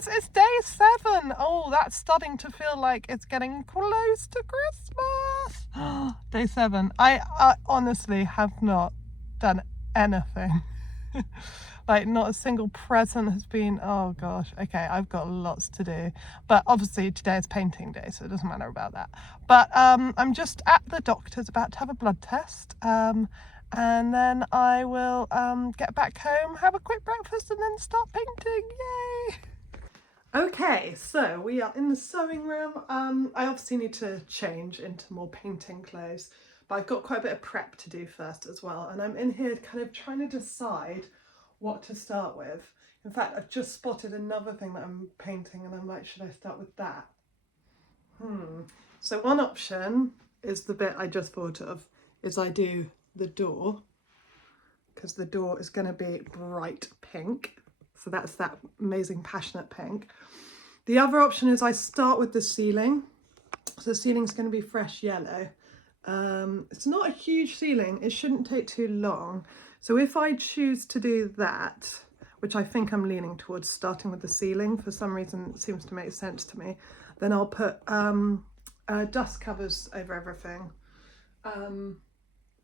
Vlogmas, it's day 7. Oh, that's starting to feel like it's getting close to Christmas. Day 7. I honestly have not done anything. Like, not a single present has been, oh gosh, okay, I've got lots to do. But obviously today is painting day, so it doesn't matter about that. But I'm just at the doctor's about to have a blood test. And then I will get back home, have a quick breakfast, and then start painting. Yay! Okay, so we are in the sewing room. I obviously need to change into more painting clothes, but I've got quite a bit of prep to do first as well. And I'm in here kind of trying to decide what to start with. In fact, I've just spotted another thing that I'm painting and I'm like, should I start with that? So one option is the bit I just thought of, is I do the door, because the door is going to be bright pink. So that's that amazing passionate pink. The other option is I start with the ceiling. So the ceiling's going to be fresh yellow. It's not a huge ceiling. It shouldn't take too long. So if I choose to do that, which I think I'm leaning towards starting with the ceiling, for some reason it seems to make sense to me, then I'll put dust covers over everything.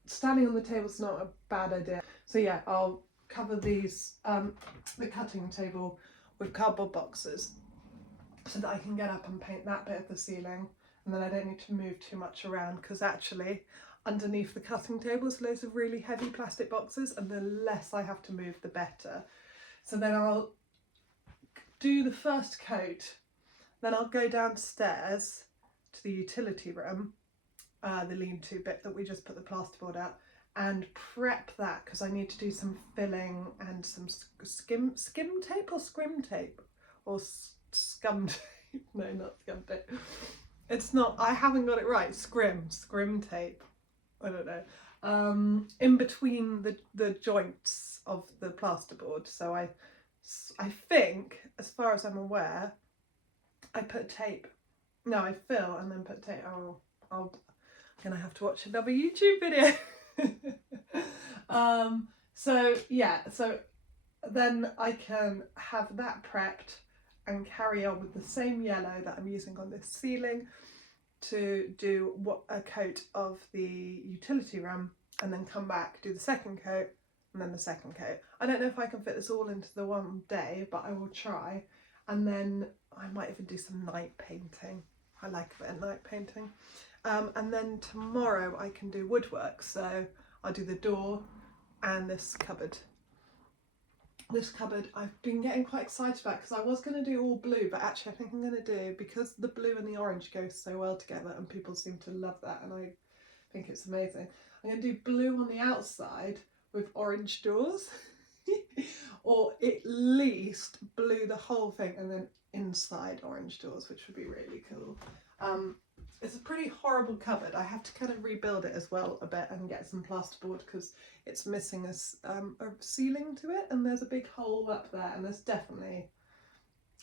Standing on the table is not a bad idea. So yeah, I'll cover these, the cutting table with cardboard boxes so that I can get up and paint that bit of the ceiling, and then I don't need to move too much around, because actually underneath the cutting table is loads of really heavy plastic boxes, and the less I have to move the better. So then I'll do the first coat, then I'll go downstairs to the utility room, the lean-to bit that we just put the plasterboard out, and prep that, because I need to do some filling and some skim tape or scrim tape or scum tape. No, not scum tape. It's not, I haven't got it right. Scrim tape. I don't know. In between the joints of the plasterboard. So I think, as far as I'm aware, I put tape. No, I fill and then put tape. I'm gonna have to watch another YouTube video. So yeah, so then I can have that prepped and carry on with the same yellow that I'm using on this ceiling to do a coat of the utility room, and then come back, do the second coat, and then the second coat. I don't know if I can fit this all into the one day, but I will try. And then I might even do some night painting. I like a bit of night painting. And then tomorrow I can do woodwork, so I'll do the door and this cupboard. This cupboard I've been getting quite excited about, because I was going to do all blue, but actually I think I'm going to do, because the blue and the orange go so well together and people seem to love that and I think it's amazing, I'm going to do blue on the outside with orange doors or at least blue the whole thing and then inside orange doors, which would be really cool. It's a pretty horrible cupboard. I have to kind of rebuild it as well a bit and get some plasterboard, because it's missing a ceiling to it, and there's a big hole up there, and there's definitely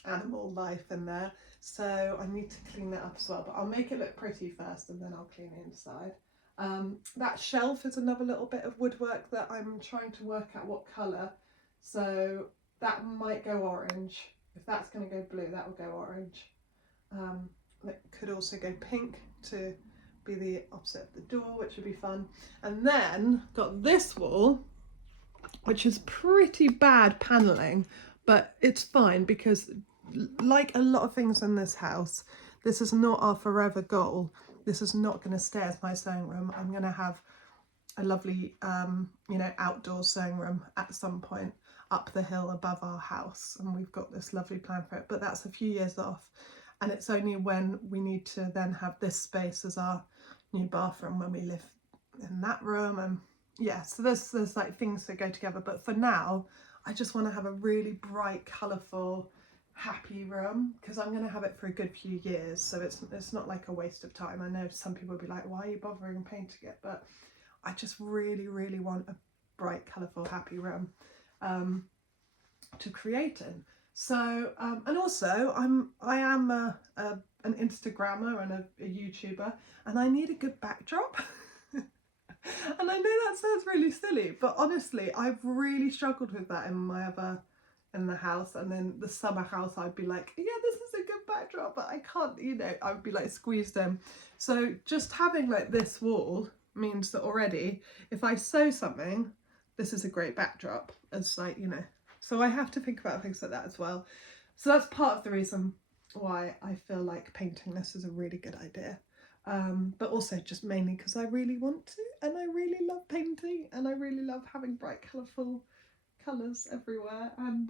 animal life in there, so I need to clean that up as well. But I'll make it look pretty first and then I'll clean it inside. That shelf is another little bit of woodwork that I'm trying to work out what colour, so that might go orange. If that's going to go blue, that will go orange. It could also go pink to be the opposite of the door, which would be fun. And then got this wall, which is pretty bad panelling, but it's fine, because like a lot of things in this house, this is not our forever goal. This is not going to stay as my sewing room. I'm going to have a lovely, outdoor sewing room at some point up the hill above our house, and we've got this lovely plan for it, but that's a few years off. And it's only when we need to then have this space as our new bathroom when we live in that room. And yeah, so there's like things that go together. But for now, I just want to have a really bright, colourful, happy room, because I'm going to have it for a good few years. So it's not like a waste of time. I know some people will be like, why are you bothering painting it? But I just really, really want a bright, colourful, happy room to create in. So, and also I am an Instagrammer and a YouTuber, and I need a good backdrop. And I know that sounds really silly, but honestly, I've really struggled with that in my other in the house, and then the summer house I'd be like, yeah, this is a good backdrop, but I can't, you know, I would be like squeezed in. So just having like this wall means that already if I sew something, this is a great backdrop. It's like, you know, so I have to think about things like that as well. So that's part of the reason why I feel like painting this is a really good idea. But also just mainly because I really want to, and I really love painting, and I really love having bright colourful colours everywhere, and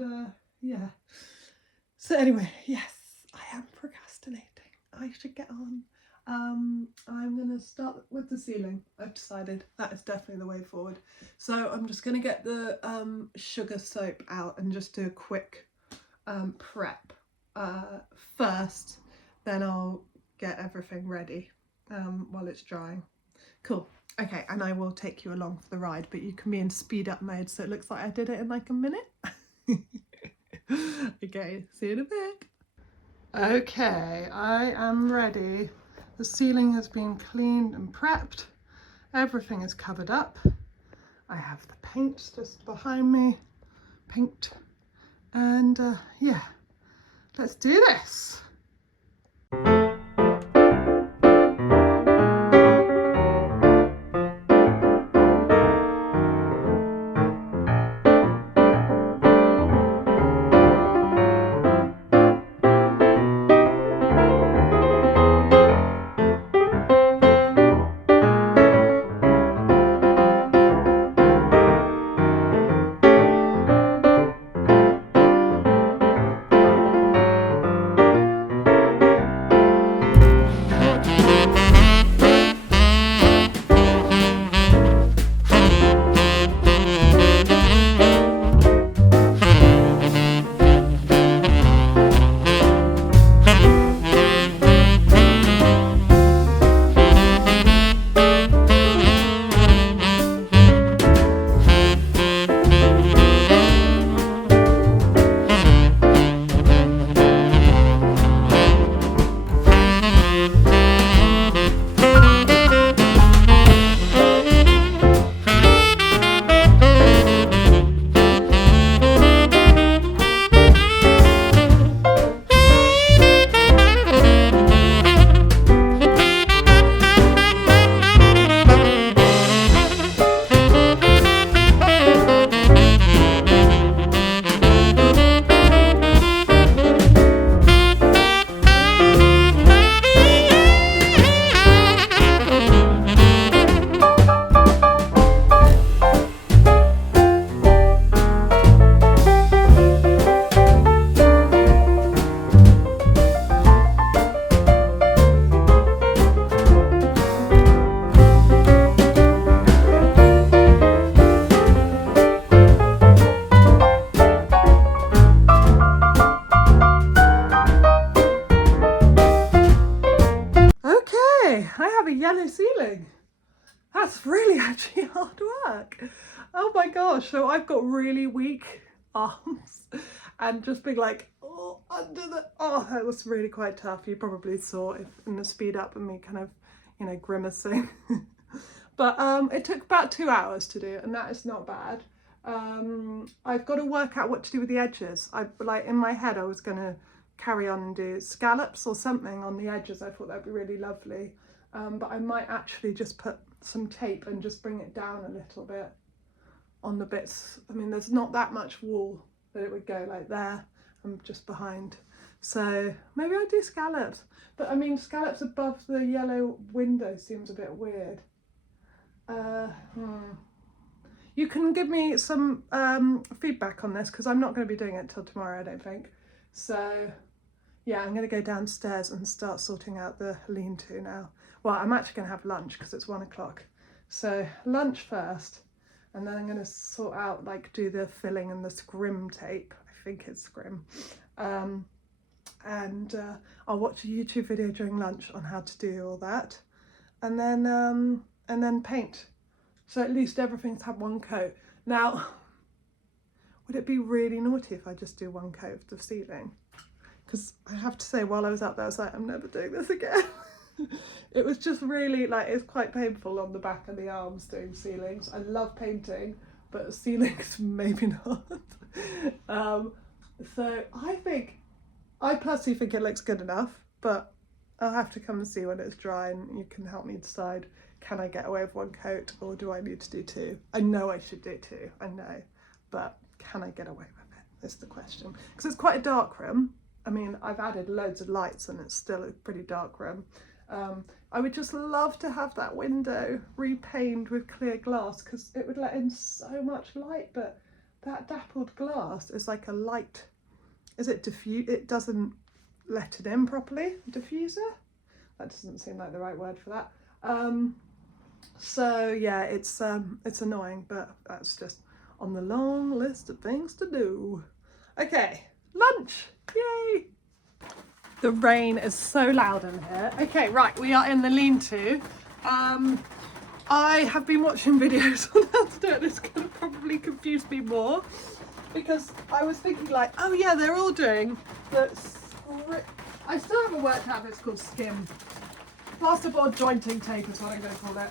yeah. So anyway, yes, I am procrastinating. I should get on. I'm gonna start with the ceiling. I've decided that is definitely the way forward. So I'm just gonna get the sugar soap out and just do a quick prep first, then I'll get everything ready while it's drying. Cool. Okay, and I will take you along for the ride, but you can be in speed up mode, so it looks like I did it in like a minute. Okay, see you in a bit. Okay, I am ready. The ceiling has been cleaned and prepped. Everything is covered up. I have the paint just behind me. Paint. And yeah, let's do this. Yellow ceiling. That's really actually hard work. Oh my gosh, so I've got really weak arms and just being like, oh, under the, oh, that was really quite tough. You probably saw it in the speed up and me kind of, you know, grimacing. But it took about 2 hours to do, and that is not bad. I've got to work out what to do with the edges. Like in my head I was going to carry on and do scallops or something on the edges. I thought that'd be really lovely. But I might actually just put some tape and just bring it down a little bit on the bits. I mean, there's not that much wall that it would go like there and just behind. So maybe I do scallops. But I mean, scallops above the yellow window seems a bit weird. You can give me some feedback on this, because I'm not going to be doing it till tomorrow, I don't think. So yeah, I'm going to go downstairs and start sorting out the lean-to now. Well, I'm actually going to have lunch because it's 1 o'clock. So lunch first, and then I'm going to sort out, like, do the filling and the scrim tape. I think it's scrim. And I'll watch a YouTube video during lunch on how to do all that. And then paint. So at least everything's had one coat. Now, would it be really naughty if I just do one coat of the ceiling? Because I have to say, while I was out there, I was like, I'm never doing this again. It was just really, like, it's quite painful on the back of the arms doing ceilings. I love painting, but ceilings maybe not. So I personally think it looks good enough, but I'll have to come and see when it's dry and you can help me decide, can I get away with one coat or do I need to do two? I know I should do two, I know, but can I get away with it is the question. Because it's quite a dark room. I mean, I've added loads of lights and it's still a pretty dark room. I would just love to have that window repainted with clear glass because it would let in so much light, but that dappled glass is like a light, is it diffuse? It doesn't let it in properly. Diffuser? That doesn't seem like the right word for that. So yeah, it's annoying, but that's just on the long list of things to do. Okay, lunch, yay! The rain is so loud in here. Okay, right, we are in the lean-to. I have been watching videos on how to do it. It's going to probably confuse me more because I was thinking like, oh yeah, they're all doing the I still haven't worked out if it's called skim. Plasterboard jointing tape is what I'm going to call it.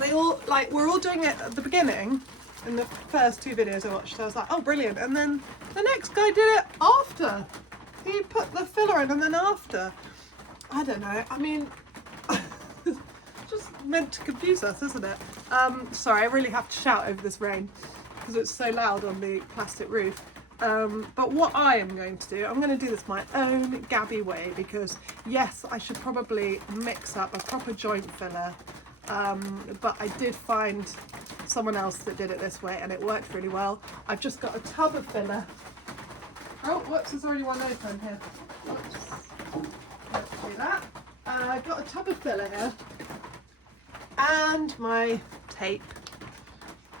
They all, like, we're all doing it at the beginning. In the first two videos I watched, I was like, oh brilliant. And then the next guy did it after. He put the filler in and then after. I don't know, I mean, just meant to confuse us, isn't it? Sorry, I really have to shout over this rain because it's so loud on the plastic roof. But what I am going to do, I'm going to do this my own Gabby way because yes, I should probably mix up a proper joint filler, but I did find someone else that did it this way and it worked really well. I've just got a tub of filler. Oh, whoops, there's already one open here. Whoops. Let's do that. I've got a tub of filler here and my tape.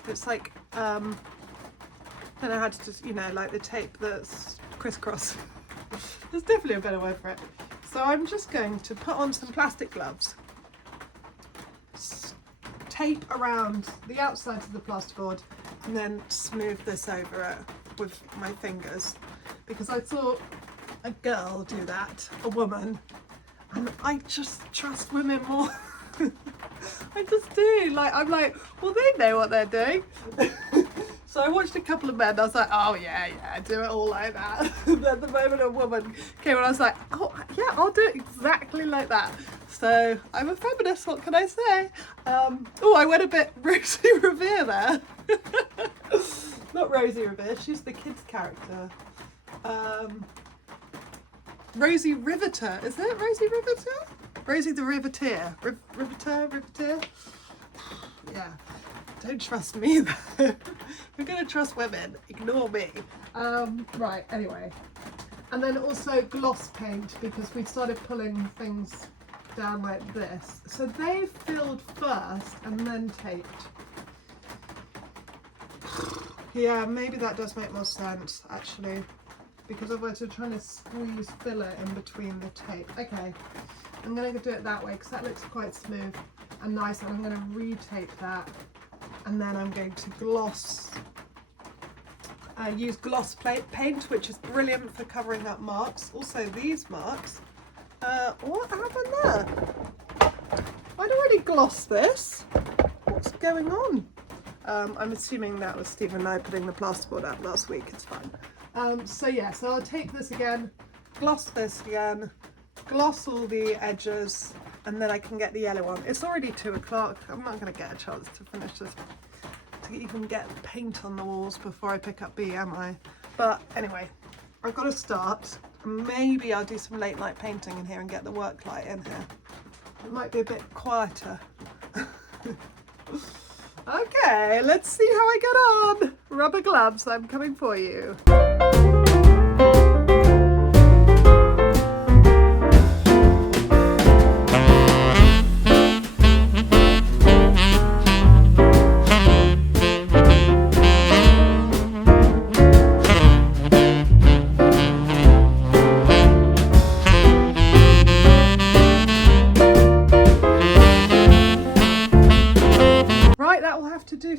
It's like, I don't know how to just, you know, like the tape that's crisscross. There's definitely a better word for it. So I'm just going to put on some plastic gloves, tape around the outside of the plasterboard, and then smooth this over it with my fingers. Because I thought a girl do that, a woman, and I just trust women more. I just do. Like, I'm like, well, they know what they're doing. So I watched a couple of men, I was like, oh yeah, do it all like that. And then the moment a woman came on, I was like, oh yeah, I'll do it exactly like that. So I'm a feminist, what can I say? Oh, I went a bit Rosie Revere there. Not Rosie Revere, she's the kids character. Rosie Riveter, is it Rosie Riveter? Rosie the Riveteer. Riveter? Yeah, don't trust me though. We're going to trust women, ignore me. Right, anyway. And then also gloss paint because we started pulling things down like this. So they filled first and then taped. Yeah, maybe that does make more sense actually. Because otherwise we're trying to squeeze filler in between the tape. Okay, I'm going to do it that way because that looks quite smooth and nice, and I'm going to retape that, and then I'm going to gloss, use gloss paint, which is brilliant for covering up marks. Also these marks, what happened there? I'd already glossed this. What's going on? I'm assuming that was Stephen and I putting the plasterboard out last week, it's fine. So yeah, so I'll take this again, gloss this again, gloss all the edges, and then I can get the yellow on. It's already 2 o'clock. I'm not going to get a chance to finish this, to even get paint on the walls before I pick up B, am I? But anyway, I've got to start. Maybe I'll do some late night painting in here and get the work light in here. It might be a bit quieter. Okay, let's see how I get on. Rubber gloves, I'm coming for you.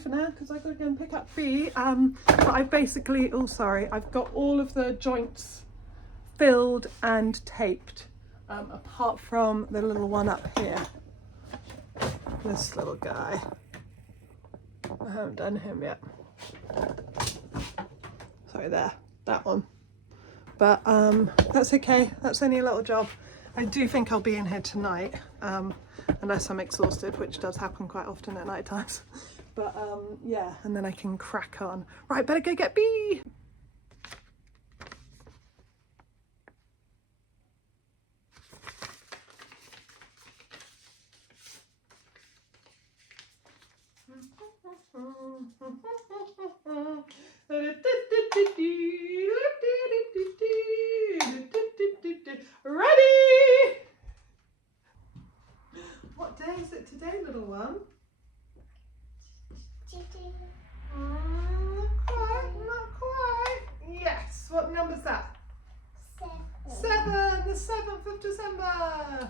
For now because I've got to go and pick up B, but I basically, oh sorry, I've got all of the joints filled and taped, apart from the little one up here, this little guy. I haven't done him yet, so sorry, there, that one. But that's okay, that's only a little job. I do think I'll be in here tonight, unless I'm exhausted, which does happen quite often at night times. But yeah, and then I can crack on. Right, better go get Bee. Ready? What day is it today, little one? Not quite. Yes. What number's that? 7. The 7th of December.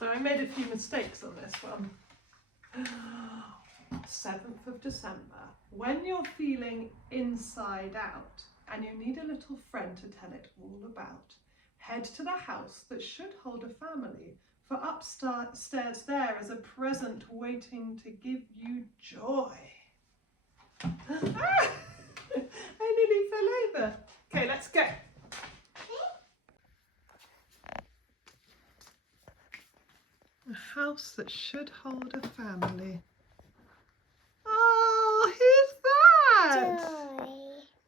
So I made a few mistakes on this one. 7th of December. When you're feeling inside out and you need a little friend to tell it all about, head to the house that should hold a family, for upstairs there is a present waiting to give you joy. Ah! I nearly fell over. Okay, let's go. A house that should hold a family. Oh, who's that? Joy.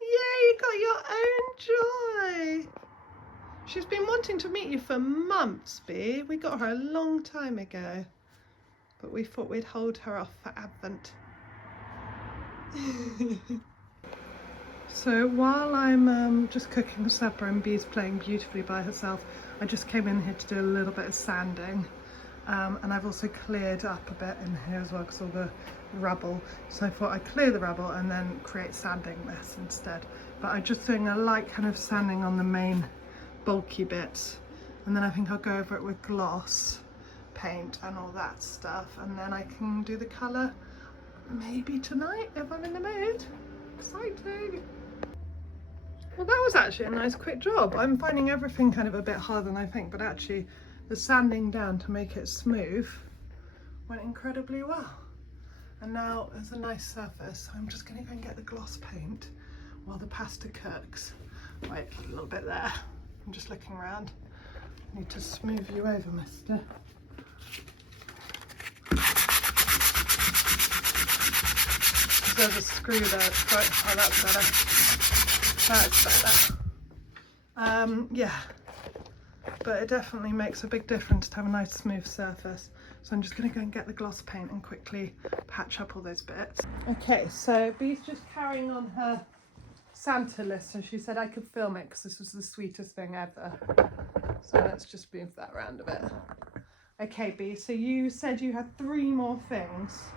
Yeah, you got your own Joy. She's been wanting to meet you for months, Bee. We got her a long time ago, but we thought we'd hold her off for Advent. So while I'm just cooking supper and Bee's playing beautifully by herself, I just came in here to do a little bit of sanding. And I've also cleared up a bit in here as well because all the rubble. So I thought I'd clear the rubble and then create sanding this instead. But I'm just doing a light kind of sanding on the main bulky bits. And then I think I'll go over it with gloss paint and all that stuff. And then I can do the colour maybe tonight if I'm in the mood. Exciting! Well, that was actually a nice quick job. I'm finding everything kind of a bit harder than I think, but actually the sanding down to make it smooth went incredibly well. And now there's a nice surface. I'm just going to go and get the gloss paint while the pasta cooks. Wait, a little bit there. I'm just looking around. I need to smooth you over, mister. There's a screw there. Right. Oh, that's better. That's better. Yeah. But it definitely makes a big difference to have a nice smooth surface. So I'm just going to go and get the gloss paint and quickly patch up all those bits. Okay, so Bee's just carrying on her Santa list, and she said I could film it because this was the sweetest thing ever. So let's just move that around a bit. Okay, Bee, so you said you had 3 more things.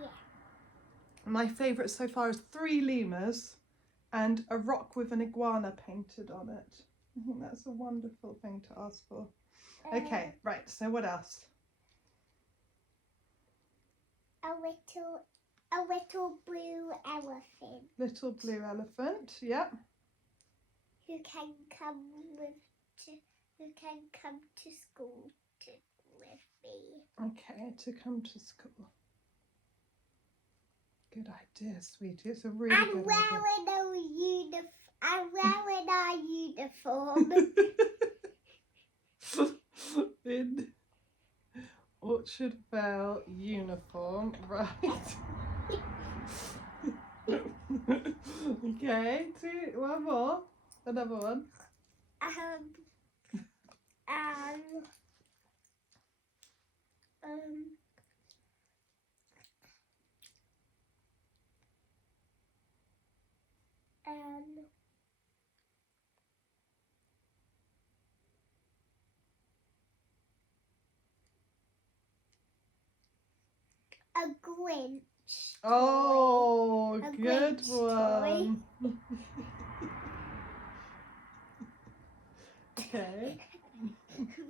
Yeah. My favourite so far is 3 lemurs and a rock with an iguana painted on it. I think that's a wonderful thing to ask for. Okay, right, so what else? A little blue elephant. Little blue elephant, yep. Who can come to school with me. Okay, to come to school. Good idea, sweetie. It's a really good idea. I'm wearing our uniform. In Orchard Vale uniform, right. Okay, 2, 1 more. Another one. A Grinch. Oh, A good Grinch one. Okay.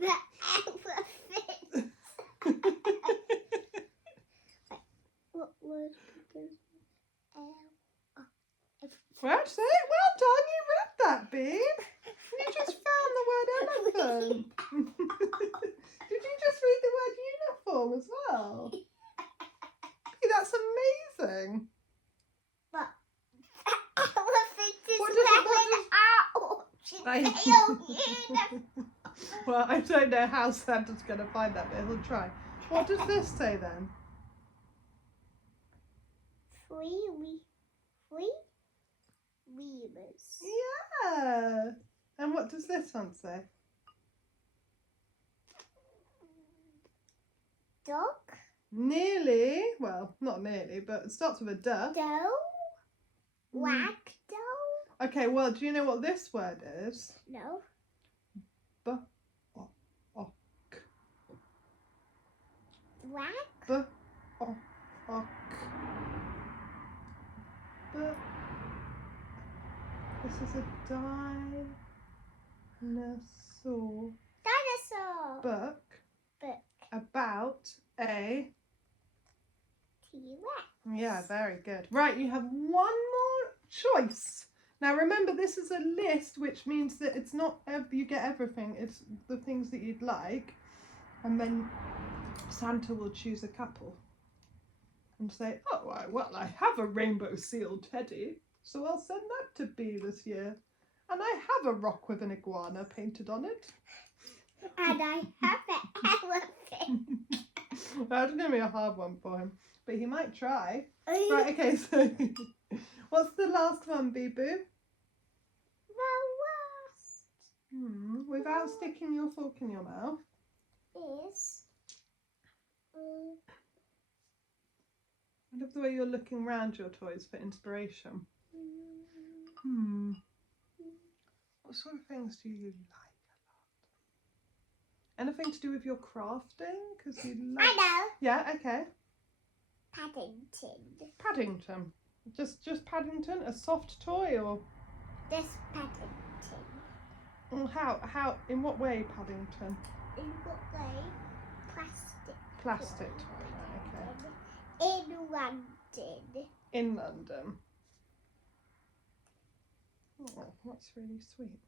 The elephant. What was because That's it. Well done. You read doing? But the elephant is What does wearing our uniform. Well, I don't know how Santa's going to find that, but he'll try. What does this say then? Three lemurs. Yeah. And what does this one say? Dog. Nearly. Well, not nearly, but it starts with a duh. Doe. Wag doe. Okay, well, do you know what this word is? No. B-o-ok. Wag. B-o-ok. This is a dinosaur Dinosaur. book about a... T-Rex. Yeah, very good. Right, you have one more choice. Now remember, this is a list, which means that it's not you get everything. It's the things that you'd like, and then Santa will choose a couple and say, "Oh, well, I have a rainbow seal teddy, so I'll send that to B this year, and I have a rock with an iguana painted on it, And I have an elephant. That's gonna be a hard one for him, but he might try. Right. Right, okay, so what's the last one, Bee Boo? The last Without sticking your fork in your mouth. is I love the way you're looking around your toys for inspiration. What sort of things do you like a lot? Anything to do with your crafting? Because you like... I know. Yeah, okay. Paddington. Paddington. Just Paddington? A soft toy or... This Paddington. How, in what way Paddington? In what way? Plastic. Plastic toy, okay. In London. In London. Oh, that's really sweet.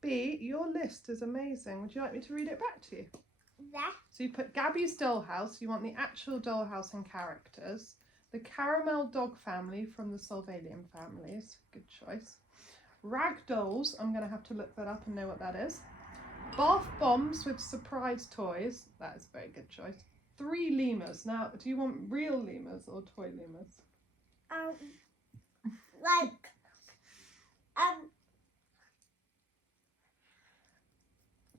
B, your list is amazing. Would you like me to read it back to you? That. So you put Gabby's dollhouse. You want the actual dollhouse and characters. The caramel dog family from the Solvalian families. Good choice. Rag dolls. I'm going to have to look that up and know what that is. Bath bombs with surprise toys. That is a very good choice. 3 lemurs. Now, do you want real lemurs or toy lemurs? Like,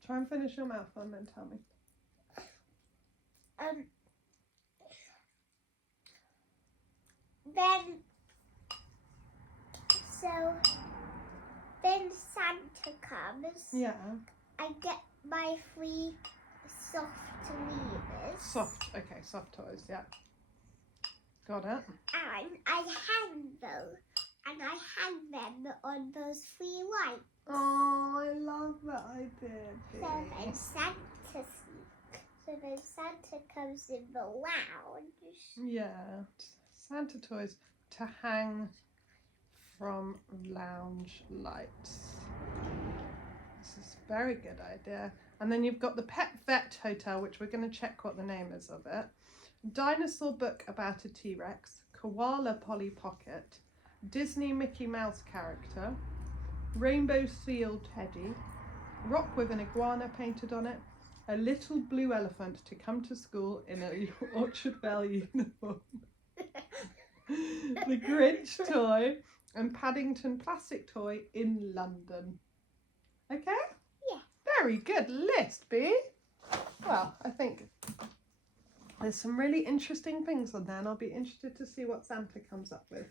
Try and finish your mouth and then tell me. Then Santa comes. Yeah. I get my 3 soft lemurs. Soft. Okay, soft toys. Yeah. Got it. And I hang them. And I hang them on those 3 lights. Oh, I love that idea. So when Santa comes in the lounge. Yeah. Santa toys to hang from lounge lights. This is a very good idea. And then you've got the Pet Vet Hotel, which we're going to check what the name is of it. Dinosaur book about a T-Rex. Koala Polly Pocket. Disney Mickey Mouse character. Rainbow seal teddy. Rock with an iguana painted on it. A little blue elephant to come to school in a Orchard Bell uniform. The Grinch toy. And Paddington plastic toy in London. Okay? Yeah. Very good list, Bee. Well, I think there's some really interesting things on there, and I'll be interested to see what Santa comes up with.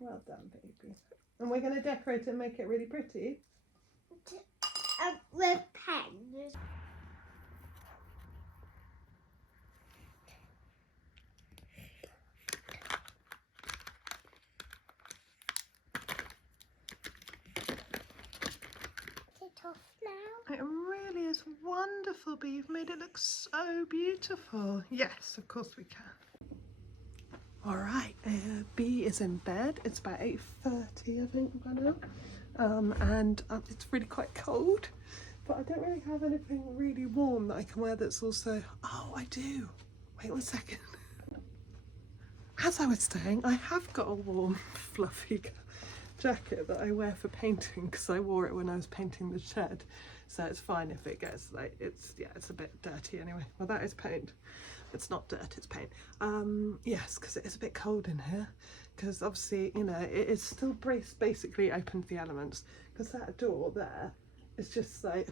Well done, baby. And we're going to decorate it and make it really pretty. With pens. Off now. It really is wonderful, Bee. You've made it look so beautiful. Yes, of course we can. All right, Bee is in bed. It's about 8:30, I think, by now. And it's really quite cold, but I don't really have anything really warm that I can wear that's also... Oh, I do. Wait 1 second. as I was saying, I have got a warm, fluffy jacket that I wear for painting because I wore it when I was painting the shed. So it's fine if it gets like, it's a bit dirty anyway. Well, that is paint. It's not dirt, it's paint. Yes, because it is a bit cold in here. Because obviously, you know, it is still basically open to the elements. Because that door there is just like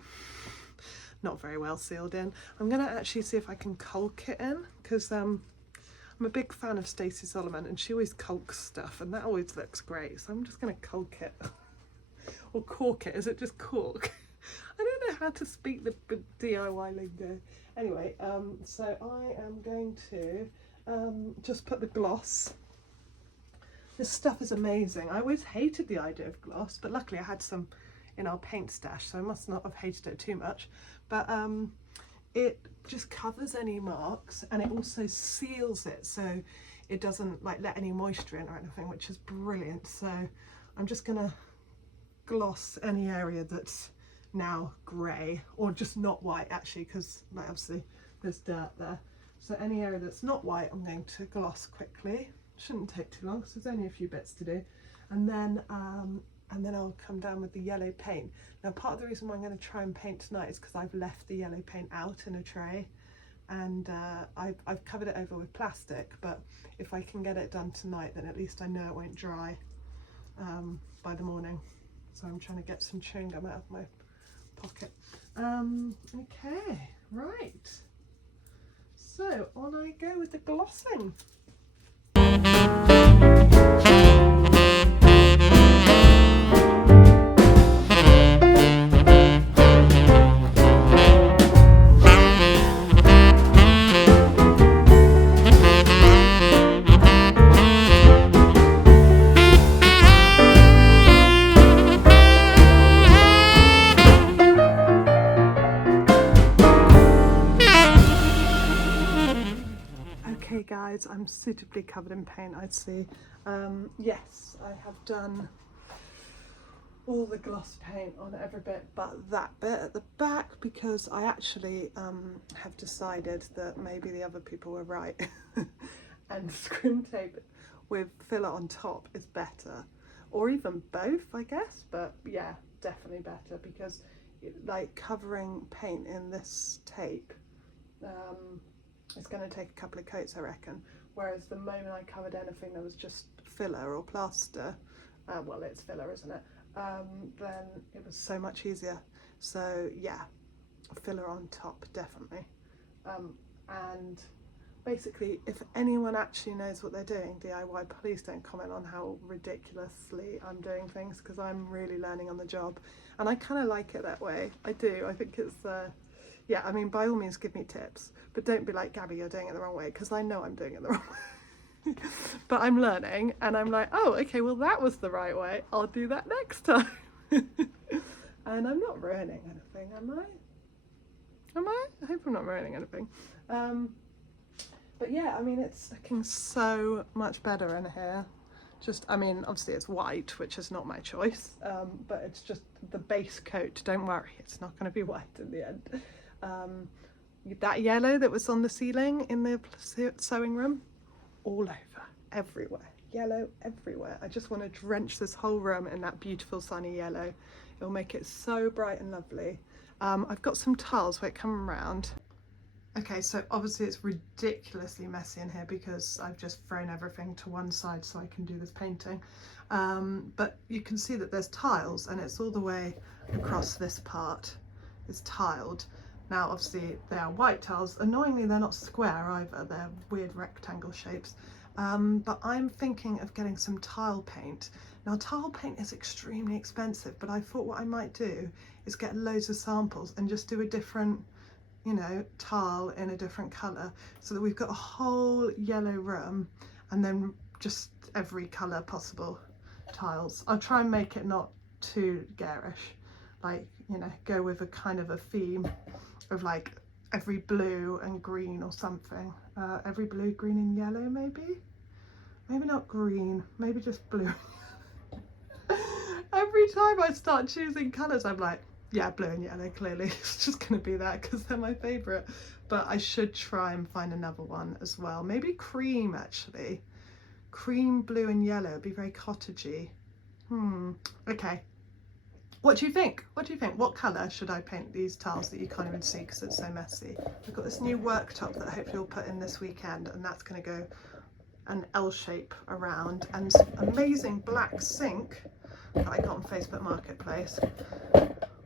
not very well sealed in. I'm going to actually see if I can caulk it in. Because I'm a big fan of Stacey Solomon and she always caulks stuff and that always looks great. So I'm just going to caulk it. Or cork it. Is it just cork? I don't know how to speak the DIY lingo. Anyway, so I am going to just put the gloss. This stuff is amazing. I always hated the idea of gloss, but luckily I had some in our paint stash, so I must not have hated it too much. But it just covers any marks and it also seals it, so it doesn't like let any moisture in or anything, which is brilliant. So I'm just gonna gloss any area that's now grey, or just not white actually, because like obviously there's dirt there. So any area that's not white I'm going to gloss quickly. Shouldn't take too long because there's only a few bits to do, and then I'll come down with the yellow paint. Now part of the reason why I'm going to try and paint tonight is because I've left the yellow paint out in a tray, and I've covered it over with plastic, but if I can get it done tonight then at least I know it won't dry by the morning. So I'm trying to get some chewing gum out of my pocket. Okay, right. So on I go with the glossing. Okay guys, I'm suitably covered in paint, I'd say. Yes, I have done all the gloss paint on every bit but that bit at the back, because I actually have decided that maybe the other people were right and scrim tape with filler on top is better, or even both I guess, but yeah, definitely better, because like covering paint in this tape, it's going to take a couple of coats I reckon, whereas the moment I covered anything that was just filler or plaster, well it's filler isn't it, then it was so much easier. So yeah, filler on top definitely. And basically if anyone actually knows what they're doing DIY, please don't comment on how ridiculously I'm doing things, because I'm really learning on the job and I kind of like it that way. I do. I think it's yeah, I mean by all means give me tips, but don't be like, Gabby, you're doing it the wrong way, because I know I'm doing it the wrong way. But I'm learning and I'm like, oh okay, well that was the right way, I'll do that next time. And I'm not ruining anything, am I? I hope I'm not ruining anything. But yeah, I mean it's looking so much better in here. Just, I mean obviously it's white, which is not my choice, but it's just the base coat. Don't worry, it's not going to be white in the end. That yellow that was on the ceiling in the sewing room, all over, everywhere, yellow everywhere. I just want to drench this whole room in that beautiful sunny yellow. It'll make it so bright and lovely. I've got some tiles where it come around. Okay, so obviously it's ridiculously messy in here because I've just thrown everything to one side so I can do this painting. But you can see that there's tiles and it's all the way across this part. It's tiled. Now obviously they are white tiles. Annoyingly they're not square either, they're weird rectangle shapes. But I'm thinking of getting some tile paint. Now tile paint is extremely expensive, but I thought what I might do is get loads of samples and just do a different, you know, tile in a different colour, so that we've got a whole yellow room and then just every colour possible tiles. I'll try and make it not too garish, like, you know, go with a kind of a theme of like every blue and green or something. Every blue, green and yellow maybe? Maybe not green, maybe just blue. Every time I start choosing colours I'm like, yeah, blue and yellow, clearly. It's just going to be that because they're my favourite. But I should try and find another one as well. Maybe cream, actually. cream, blue and yellow. It'd be very cottagey. Okay. What do you think? What do you think? What colour should I paint these tiles that you can't even see because it's so messy? I've got this new worktop that hopefully we'll put in this weekend, and that's going to go an L shape around, and some amazing black sink that I got on Facebook Marketplace,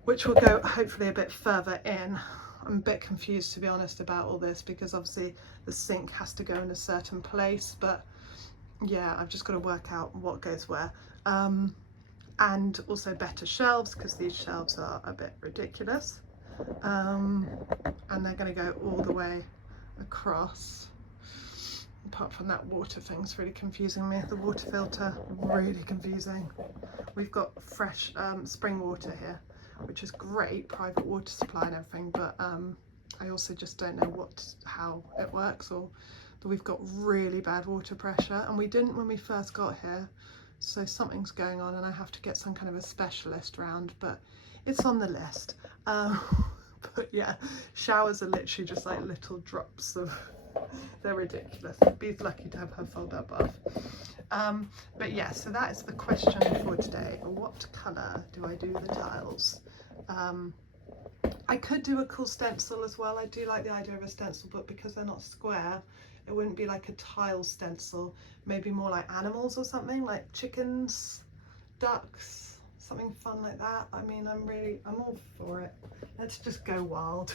which will go hopefully a bit further in. I'm a bit confused, to be honest, about all this because obviously the sink has to go in a certain place, but yeah, I've just got to work out what goes where. And also better shelves, because these shelves are a bit ridiculous, and they're going to go all the way across. Apart from that water thing's really confusing me, the water filter, really confusing. We've got fresh spring water here, which is great, private water supply and everything, but I also just don't know how it works, or that we've got really bad water pressure, and we didn't when we first got here. So something's going on and I have to get some kind of a specialist round, but it's on the list. But yeah, showers are literally just like little drops of, they're ridiculous. Bee's lucky to have her fold up bath. But yeah, so that is the question for today. What colour do I do the tiles? I could do a cool stencil as well. I do like the idea of a stencil, but because they're not square, it wouldn't be like a tile stencil, maybe more like animals or something, like chickens, ducks, something fun like that. I mean, I'm all for it. Let's just go wild.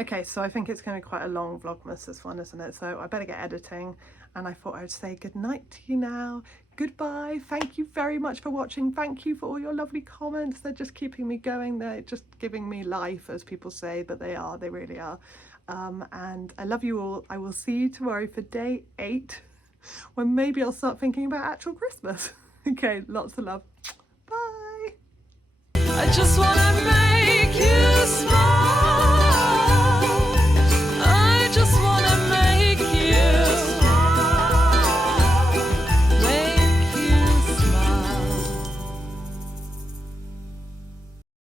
Okay, so I think it's going to be quite a long Vlogmas, this one, isn't it? So I better get editing, and I thought I'd say good night to you now. Goodbye. Thank you very much for watching. Thank you for all your lovely comments. They're just keeping me going. They're just giving me life, as people say, but they really are. And I love you all. I will see you tomorrow for day 8, when maybe I'll start thinking about actual Christmas. Okay, lots of love. Bye. I just wanna